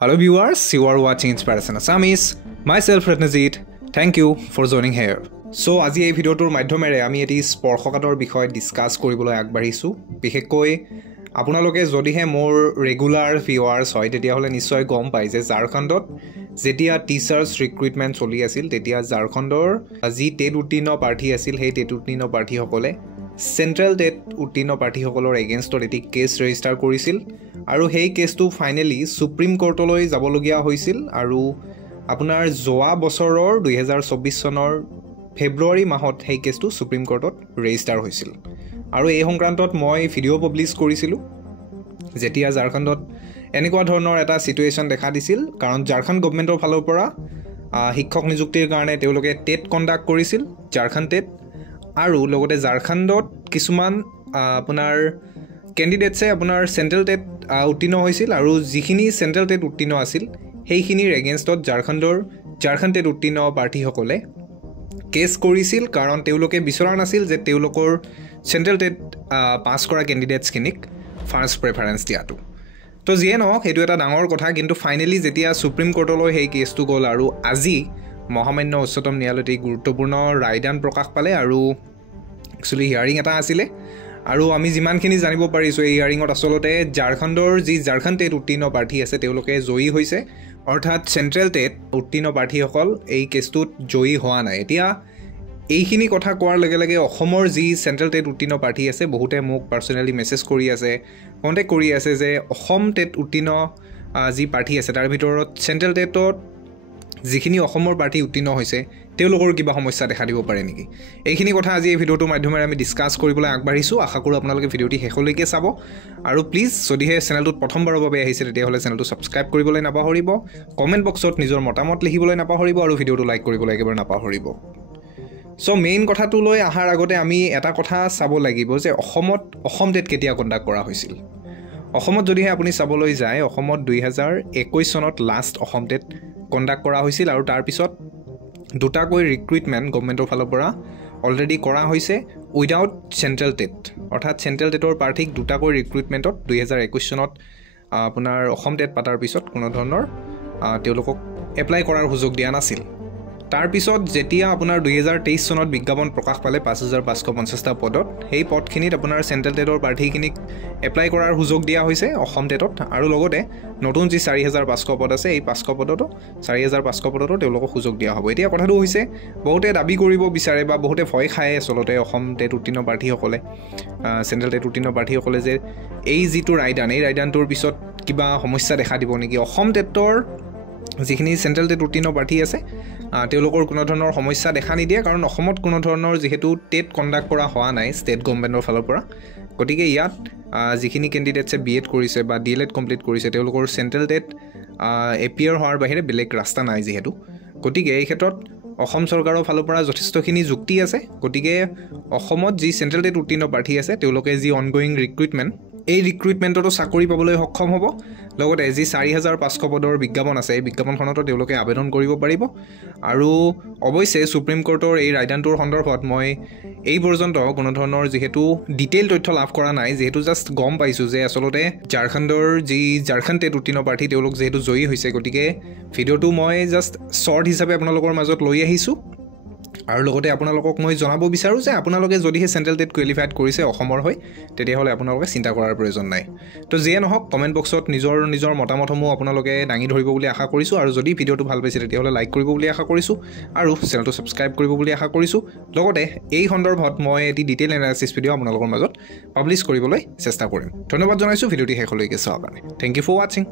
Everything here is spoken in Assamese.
Hello viewers, you are watching Inspiration Assamese. Myself Ratnajit. Thank you for joining here. So আজি এই ভিডিওটোৰ মাধ্যমেৰে আমি এটি স্পৰ্শকাতৰ বিষয় ডিসকাস কৰিবলৈ আগবাঢ়িছো। বিশেষকৈ আপোনালোকে যদিহে মোৰ ৰেগুলাৰ ভিউৱাৰ্স হয় তেতিয়া হলে নিশ্চয় গম পাই যে ঝাৰখণ্ডত যেতিয়া টিচাৰ্স ৰিক্ৰুটমেন্ট চলি আছিল তেতিয়া ঝাৰখণ্ডৰ যি টেট উত্তীৰ্ণ প্ৰাৰ্থী আছিল সেই টেট উত্তীৰ্ণ প্ৰাৰ্থীসকলে সেন্ট্ৰেল টেট উত্তীৰ্ণ প্ৰাৰ্থীসকলৰ এগেইনষ্টত এটি কেছ ৰেজিষ্টাৰ কৰিছিল আৰু সেই কেছটো ফাইনালি সুপ্ৰিম কোৰ্টলৈ যাবলগীয়া হৈছিল আৰু আপোনাৰ যোৱা বছৰৰ 2024 চনৰ ফেব্ৰুৱাৰী মাহত সেই কেছটো সুপ্ৰিম কোৰ্টত ৰেজিষ্টাৰ হৈছিল আৰু এই সংক্ৰান্তত মই ভিডিও পাবলিশ কৰিছিলো যেতিয়া ঝাৰখণ্ডত এনেকুৱা ধৰণৰ এটা সিচুৱেচন দেখা দিছিল কাৰণ ঝাৰখণ্ড গভৰ্ণমেণ্টৰ ফালৰ পৰা শিক্ষক নিযুক্তিৰ কাৰণে তেওঁলোকে টেট কণ্ডাক্ট কৰিছিল ঝাৰখণ্ড টেট আৰু লগতে ঝাৰখণ্ডত কিছুমান আপোনাৰ ক্যান্ডিডেটছে আপোনাৰ সেন্ট্ৰেল টেট উত্তীৰ্ণ হৈছিল আৰু যিখিনি সেন্ট্ৰেল টেট উত্তীৰ্ণ আছিল সেইখিনিৰ এগেইনষ্টত ঝাৰখণ্ড টেট উত্তীৰ্ণ প্ৰাৰ্থীসকলে কেছ কৰিছিল কাৰণ তেওঁলোকে বিচৰা নাছিল যে তেওঁলোকৰ সেন্ট্ৰেল টেট পাছ কৰা ক্যান্ডিডেটছখিনিক ফাৰ্স্ট প্ৰেফাৰেন্স দিয়াটো তো যিয়ে নহওক সেইটো এটা ডাঙৰ কথা কিন্তু ফাইনালি যেতিয়া সুপ্ৰিম কোৰ্টলৈ সেই কেছটো গ'ল আৰু আজি মহামান্য উচ্চতম ন্যায়ালয়ত গুৰুত্বপূৰ্ণ ৰায়দান প্ৰকাশ পালে আৰু একচুয়ালি হিয়াৰিং এটা আছিল আৰু আমি যিমানখিনি জানিব পাৰিছো এই হিয়াৰিঙত আসলতে ঝাৰখণ্ডৰ যি ঝাৰখণ্ড টেট উত্তীৰ্ণ প্ৰাৰ্থী আছে তেওঁলোকে জয়ী হৈছে অৰ্থাৎ সেন্ট্ৰেল টেট উত্তীৰ্ণ প্ৰাৰ্থীসকল এই কেছটোত জয়ী হোৱা নাই এতিয়া এইখিনি কথা কোৱাৰ লগে লগে অসমৰ যি সেন্ট্ৰেল টেট উত্তীৰ্ণ প্ৰাৰ্থী আছে বহুতে মোক পাৰ্সোনালি মেসেজ কৰি আছে কন্টেক্ট কৰি আছে যে অসম টেট উত্তীৰ্ণ যি প্ৰাৰ্থী আছে তাৰ ভিতৰত সেন্ট্ৰেল টেটত যিখিনি অসমৰ প্ৰাৰ্থী উত্তীৰ্ণ হৈছে তেওঁলোকৰ কিবা সমস্যা দেখা দিব পাৰে নেকি এইখিনি কথা আজি এই ভিডিওটোৰ মাধ্যমেৰে আমি ডিসকাস কৰিবলৈ আগবাঢ়িছো আশা কৰো আপোনালোকে ভিডিওটি শেষলৈকে চাব আৰু প্লিজ যদিহে চেনেলটোত প্ৰথমবাৰৰ বাবে আহিছে তেতিয়া হলে চেনেলটো সাবস্ক্ৰাইব কৰিবলৈ নাপাহৰিব কমেন্ট বক্সত নিজৰ মতামত লিখিবলৈ নাপাহৰিব আৰু ভিডিওটো লাইক কৰিবলৈ একেবাৰে নাপাহৰিব সো মেইন কথাটো লৈ আহাৰ আগতে আমি এটা কথা চাব লাগিব যে অসম টেট কেতিয়া কণ্ডাক্ট কৰা হৈছিল অসমত যদিহে আপুনি চাবলৈ যায় অসমত 2021 চনত লাষ্ট অসম টেট কণ্ডাক্ট কৰা হৈছিল আৰু তাৰ পিছত দুটাকৈ ৰিক্ৰুটমেন্ট গভৰ্ণমেণ্টৰ ফালৰ পৰা অলৰেডি কৰা হৈছে উইদাউট সেন্ট্ৰেল টেট অৰ্থাৎ সেন্ট্ৰেল টেটৰ প্ৰাৰ্থীক দুটাকৈ ৰিক্ৰুটমেন্টত 2021 চনত আপোনাৰ অসম টেট পাতাৰ পিছত কোনো ধৰণৰ তেওঁলোকক এপ্লাই কৰাৰ সুযোগ দিয়া নাছিল তাৰ পিছত যেতিয়া আপোনাৰ 2023 চনত বিজ্ঞাপন প্ৰকাশ পালে 5550টা পদত সেই পদখিনিত আপোনাৰ সেন্ট্ৰেল টেটৰ প্ৰাৰ্থীখিনিক এপ্লাই কৰাৰ সুযোগ দিয়া হৈছে অসম টেটত আৰু লগতে নতুন যি 4500 পদ আছে এই 500 পদতো 4500 পদতো তেওঁলোকক সুযোগ দিয়া হ'ব এতিয়া কথাটো হৈছে বহুতে দাবী কৰিব বিচাৰে বা বহুতে ভয় খায় আসলতে অসম টেট উত্তীৰ্ণ প্ৰাৰ্থীসকলে সেন্ট্ৰেল টেট উত্তীৰ্ণ প্ৰাৰ্থীসকলে যে এই যিটো ৰায়দানটোৰ পিছত কিবা সমস্যা দেখা দিব নেকি অসম টেটৰ যিখিনি সেন্ট্ৰেল টেট উত্তীৰ্ণ প্ৰাৰ্থী আছে তেওঁলোকৰ কোনো ধৰণৰ সমস্যা দেখা নিদিয়ে কাৰণ অসমত কোনো ধৰণৰ যেহেতু টেট কণ্ডাক্ট কৰা হোৱা নাই ষ্টেট গভৰ্ণমেণ্টৰ ফালৰ পৰা গতিকে ইয়াত যিখিনি ক্যান্ডিডেটছে বিএড কৰিছে বা ডিএলএড কমপ্লিট কৰিছে তেওঁলোকৰ সেন্ট্ৰেল টেট এপিয়াৰ হোৱাৰ বাহিৰে বেলেগ ৰাস্তা নাই যেহেতু গতিকে এই ক্ষেত্ৰত অসম চৰকাৰৰ ফালৰ পৰা যথেষ্টখিনি যুক্তি আছে গতিকে অসমত যি সেন্ট্ৰেল টেট উত্তীৰ্ণ প্ৰাৰ্থী আছে তেওঁলোকে যি অনগোয়িং ৰিক্ৰুটমেন্ট এই ৰিক্ৰুটমেন্টটো চাকৰি পাবলৈ সক্ষম হ'ব লগতে যি 4500 পদৰ বিজ্ঞাপন আছে এই বিজ্ঞাপনখনতো তেওঁলোকে আবেদন কৰিব পাৰিব আৰু অৱশ্যে সুপ্ৰিম কোৰ্টৰ এই ৰায়দানটোৰ সন্দৰ্ভত মই এই পৰ্যন্ত কোনো ধৰণৰ যেহেতু ডিটেইল তথ্য লাভ কৰা নাই যেহেতু জাস্ট গম পাইছো যে আসলতে ঝাৰখণ্ডৰ যি ঝাৰখণ্ড টেট উত্তীৰ্ণ প্ৰাৰ্থী তেওঁলোক যেহেতু জয়ী হৈছে গতিকে ভিডিওটো মই জাস্ট শৰ্ট হিচাপে আপোনালোকৰ মাজত লৈ আহিছো আৰু লগতে আপোনালোকক মই জনাব বিচাৰো যে আপোনালোকে যদিহে সেন্ট্ৰেল টেট কোৱালিফাইড কৰিছে অসমৰ হৈ তেতিয়া হলে আপোনালোকে চিন্তা কৰাৰ প্ৰয়োজন নাই তো যিয়ে নহওক কমেন্ট বক্সত নিজৰ মতামতসমূহ আপোনালোকে দাঙি ধৰিব বুলি আশা কৰিছো আৰু যদি ভিডিওটো ভাল পাইছে তেতিয়া হলে লাইক কৰিব বুলি আশা কৰিছো আৰু চেনেলটো সাবস্ক্ৰাইব কৰিব বুলি আশা কৰিছো লগতে এই সন্দৰ্ভত মই এটি ডিটেইল এনালাইসিস ভিডিও আপোনালোকৰ মাজত পাবলিশ কৰিবলৈ চেষ্টা কৰিম ধন্যবাদ জনাইছো ভিডিওটি শেষলৈকে চোৱাৰ কাৰণে থ্যাংক ইউ ফৰ ওয়াচিং